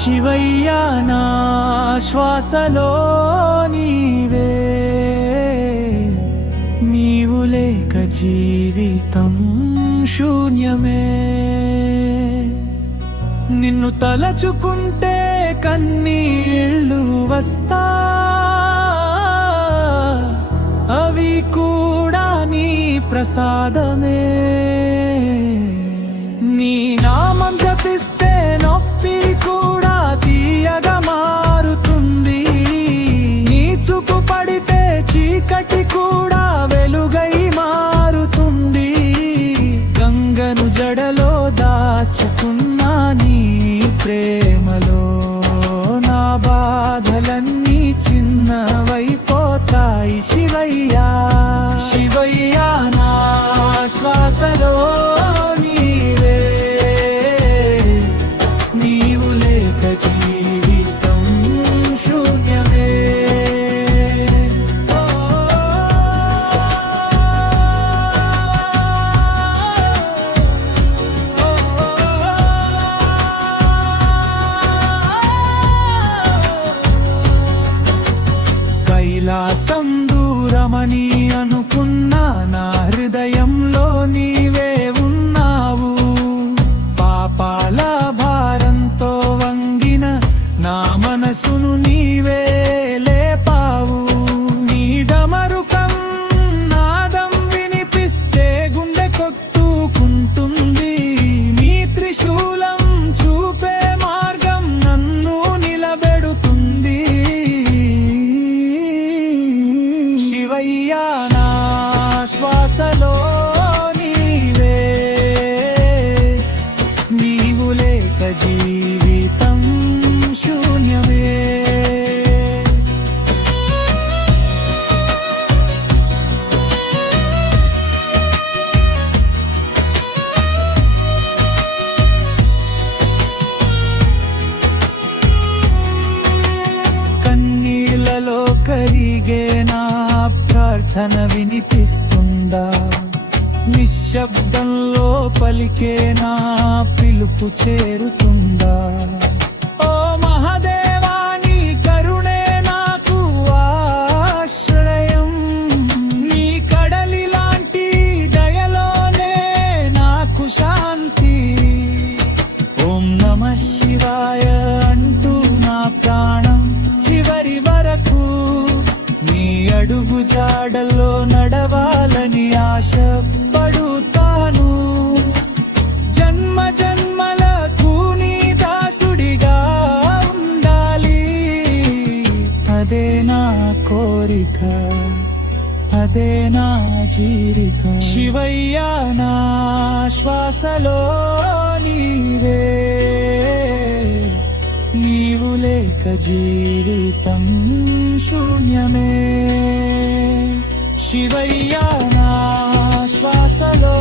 శివయ్య నా శ్వాసలో నీవే, నీవు లేక జీవితం శూన్యమే. నిన్ను తలచుకుంటే కన్నీళ్ళు వస్తా, అవి కూడా నీ ప్రసాదమే. నీ నామం జపిస్తే నొప్పి కూడా తీయగా మారుతుంది, నీ చూపు పడితే చీకటి కూడా వెలుగై మారుతుంది. గంగను జడలో దాచుకున్నా నీ ప్రేమలో నా బాధలన్నీ చిన్నవైపోతాయి. శివయ్యా శివయ్యా నా శ్వాసలో నీవే, నీవు లేక జీవితం శూన్యమే. కైలాసం దూరమని అనుకున్నా నా హృదయంలో నీవే ఉన్నావు. పాపాల భారంతో వంగిన నా మనసును నీవే లేపావు. నీ డమరుకం నాదం వినిపిస్తే గుండె కొట్టుకుంటుంది, నీ త్రిశూలం చూపే మార్గం నన్ను నిలబెడుతుంది. శివయ్యా నా శ్వాసలో నీవే, నీవు లేక జీవితం శూన్యమే. కన్నీళ్ళలో కరిగే నా ప్రార్థన వినిపిస్తుందా, నిశ్శబ్దంలో పలికే నా పిలుపు చేరుతుందా. ఓ మహాదేవా నీ కరుణే నాకు ఆశ్రయం, నీ కడలి లాంటి దయలోనే నాకు శాంతి. ఓం నమః శివాయ అంటూ నా ప్రాణం చివరి వరకు నీ అడుగు జాడల్లో నడవాలని ఆశపడుతాను. జన్మ జన్మలకు నీ దాసుడిగా ఉండాలి, అదే నా కోరిక, అదే నా జీవిక. శివయ్యా నా శ్వాసలో నీవే, నీవు లేక జీవితం శూన్యమే. శివయ్యా నా శ్వాసలో